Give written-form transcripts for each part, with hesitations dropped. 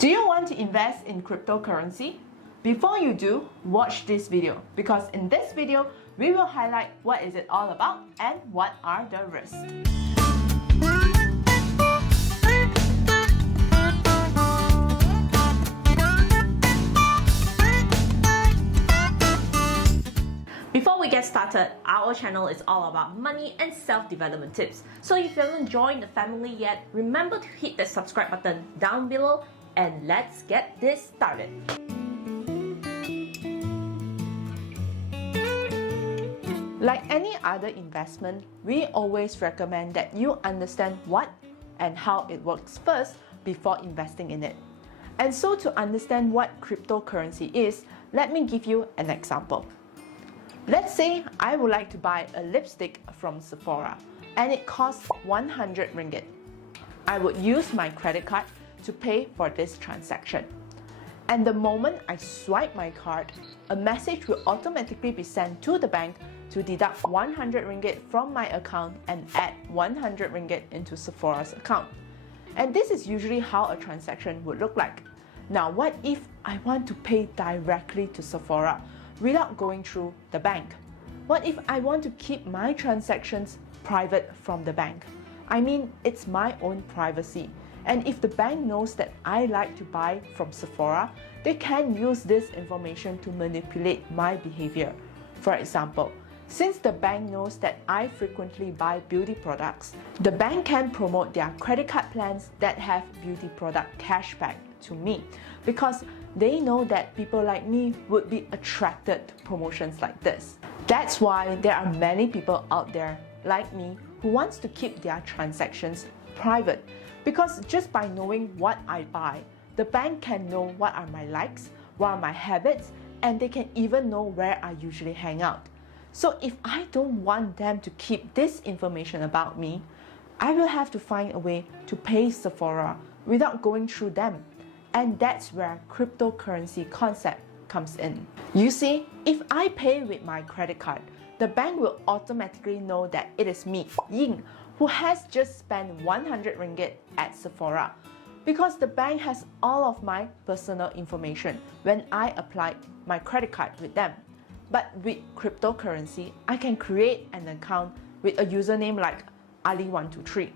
Do you want to invest in cryptocurrency? Before you do, watch this video because in this video, we will highlight what is it all about and what are the risks. Before we get started, our channel is all about money and self-development tips. So if you haven't joined the family yet, remember to hit the subscribe button down below and let's get this started. Like any other investment, we always recommend that you understand what and how it works first before investing in it. And so to understand what cryptocurrency is, let me give you an example. Let's say I would like to buy a lipstick from Sephora and it costs 100 ringgit. I would use my credit card to pay for this transaction. And the moment I swipe my card, a message will automatically be sent to the bank to deduct 100 ringgit from my account and add 100 ringgit into Sephora's account. And this is usually how a transaction would look like. Now, what if I want to pay directly to Sephora without going through the bank? What if I want to keep my transactions private from the bank? I mean, it's my own privacy. And if the bank knows that I like to buy from Sephora, they can use this information to manipulate my behavior. For example, since the bank knows that I frequently buy beauty products, the bank can promote their credit card plans that have beauty product cashback to me because they know that people like me would be attracted to promotions like this. That's why there are many people out there like me who wants to keep their transactions private, because just by knowing what I buy, the bank can know what are my likes, what are my habits, and they can even know where I usually hang out. So if I don't want them to keep this information about me, I will have to find a way to pay Sephora without going through them. And that's where cryptocurrency concept comes in. You see, if I pay with my credit card, the bank will automatically know that it is me, Ying, who has just spent 100 ringgit at Sephora, because the bank has all of my personal information when I applied my credit card with them. But with cryptocurrency, I can create an account with a username like Ali123,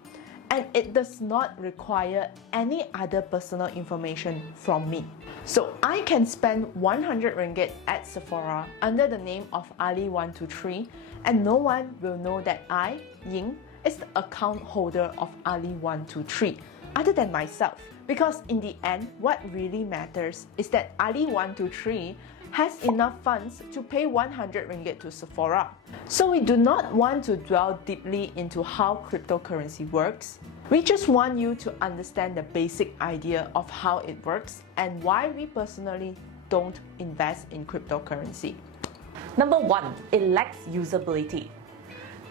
and it does not require any other personal information from me. So I can spend 100 ringgit at Sephora under the name of Ali123, and no one will know that I, Ying, is the account holder of Ali123 other than myself. Because in the end, what really matters is that Ali123 has enough funds to pay 100 ringgit to Sephora. So we do not want to dwell deeply into how cryptocurrency works. We just want you to understand the basic idea of how it works and why we personally don't invest in cryptocurrency. Number 1, it lacks usability.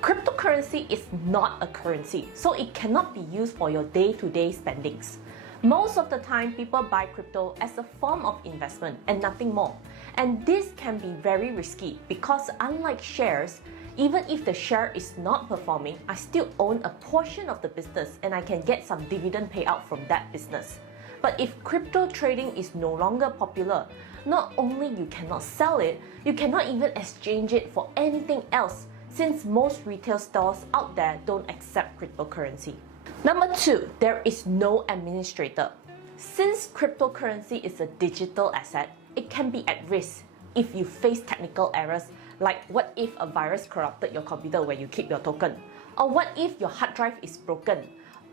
Cryptocurrency is not a currency, so it cannot be used for your day-to-day spendings. Most of the time, people buy crypto as a form of investment and nothing more. And this can be very risky because unlike shares, even if the share is not performing, I still own a portion of the business and I can get some dividend payout from that business. But if crypto trading is no longer popular, not only you cannot sell it, you cannot even exchange it for anything else, since most retail stores out there don't accept cryptocurrency. Number 2, there is no administrator. Since cryptocurrency is a digital asset, it can be at risk if you face technical errors, like what if a virus corrupted your computer where you keep your token, or what if your hard drive is broken,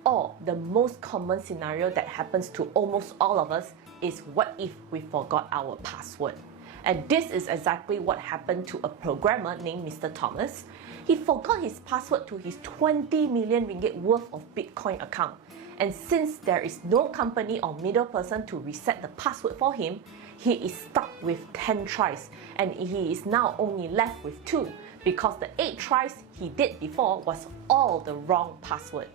or the most common scenario that happens to almost all of us is what if we forgot our password. And this is exactly what happened to a programmer named Mr. Thomas. He forgot his password to his 20 million ringgit worth of Bitcoin account. And since there is no company or middle person to reset the password for him, he is stuck with 10 tries and he is now only left with 2 because the 8 tries he did before was all the wrong password.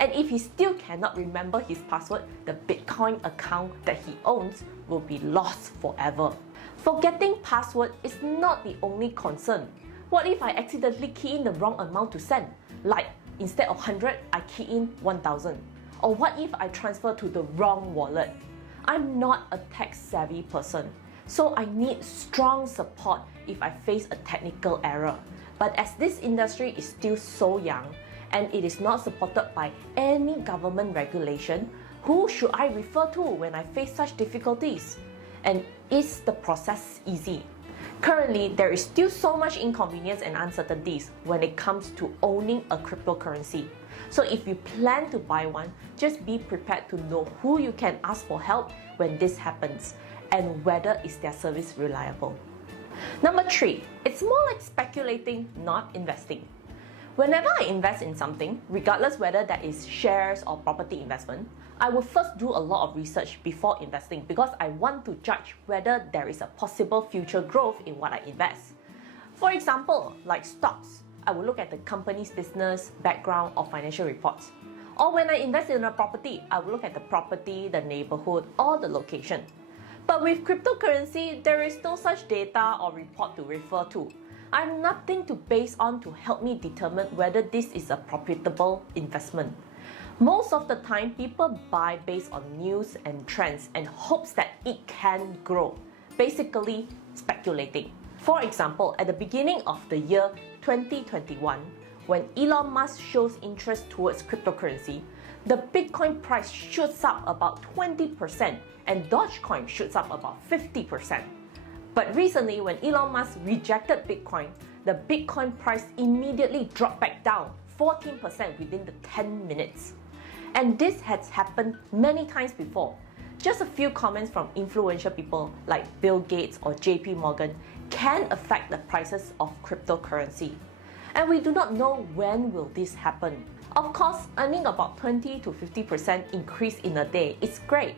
And if he still cannot remember his password, the Bitcoin account that he owns will be lost forever. Forgetting password is not the only concern. What if I accidentally key in the wrong amount to send? Like instead of 100, I key in 1000. Or what if I transfer to the wrong wallet? I'm not a tech-savvy person, so I need strong support if I face a technical error. But as this industry is still so young and it is not supported by any government regulation, who should I refer to when I face such difficulties? And is the process easy? Currently, there is still so much inconvenience and uncertainties when it comes to owning a cryptocurrency. So if you plan to buy one, just be prepared to know who you can ask for help when this happens and whether is their service reliable. Number 3, it's more like speculating, not investing. Whenever I invest in something, regardless whether that is shares or property investment, I will first do a lot of research before investing because I want to judge whether there is a possible future growth in what I invest. For example, like stocks, I will look at the company's business, background, or financial reports. Or when I invest in a property, I will look at the property, the neighborhood, or the location. But with cryptocurrency, there is no such data or report to refer to. I have nothing to base on to help me determine whether this is a profitable investment. Most of the time, people buy based on news and trends and hopes that it can grow, basically speculating. For example, at the beginning of the year 2021, when Elon Musk shows interest towards cryptocurrency, the Bitcoin price shoots up about 20% and Dogecoin shoots up about 50%. But recently, when Elon Musk rejected Bitcoin, the Bitcoin price immediately dropped back down 14% within the 10 minutes. And this has happened many times before. Just a few comments from influential people like Bill Gates or JP Morgan can affect the prices of cryptocurrency. And we do not know when will this happen. Of course, earning about 20 to 50% increase in a day is great,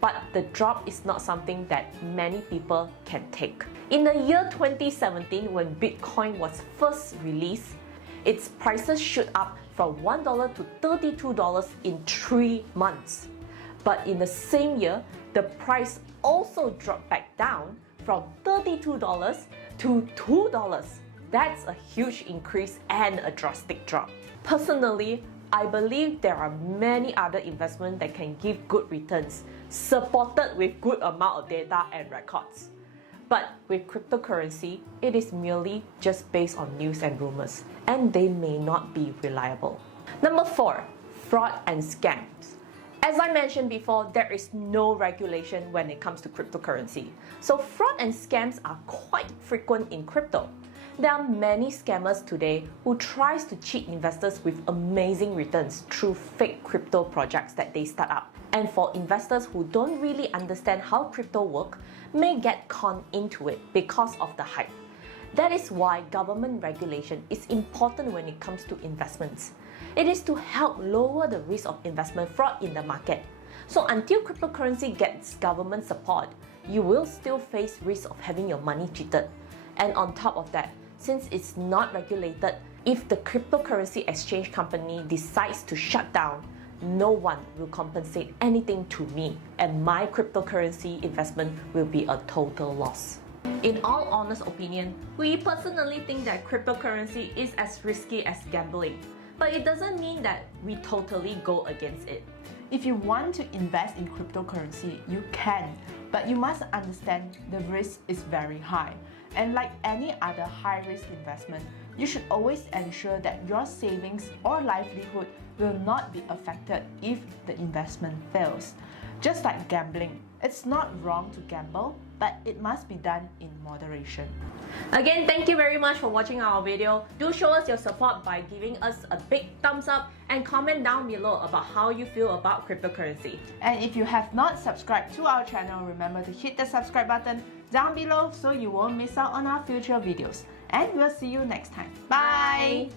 but the drop is not something that many people can take. In the year 2017, when Bitcoin was first released, its prices shoot up from $1 to $32 in 3 months. But in the same year, the price also dropped back down from $32 to $2. That's a huge increase and a drastic drop. Personally, I believe there are many other investments that can give good returns, supported with good amount of data and records. But with cryptocurrency, it is merely just based on news and rumors, and they may not be reliable. Number 4, fraud and scams. As I mentioned before, there is no regulation when it comes to cryptocurrency. So fraud and scams are quite frequent in crypto. There are many scammers today who tries to cheat investors with amazing returns through fake crypto projects that they start up. And for investors who don't really understand how crypto works, may get conned into it because of the hype. That is why government regulation is important when it comes to investments. It is to help lower the risk of investment fraud in the market. So until cryptocurrency gets government support, you will still face risk of having your money cheated. And on top of that, since it's not regulated, if the cryptocurrency exchange company decides to shut down, no one will compensate anything to me, and my cryptocurrency investment will be a total loss. In all honest opinion, we personally think that cryptocurrency is as risky as gambling, but it doesn't mean that we totally go against it. If you want to invest in cryptocurrency, you can, but you must understand the risk is very high. And like any other high-risk investment, you should always ensure that your savings or livelihood will not be affected if the investment fails. Just like gambling, it's not wrong to gamble, but it must be done in moderation. Again, thank you very much for watching our video. Do show us your support by giving us a big thumbs up and comment down below about how you feel about cryptocurrency. And if you have not subscribed to our channel, remember to hit the subscribe button down below so you won't miss out on our future videos. And we'll see you next time. Bye!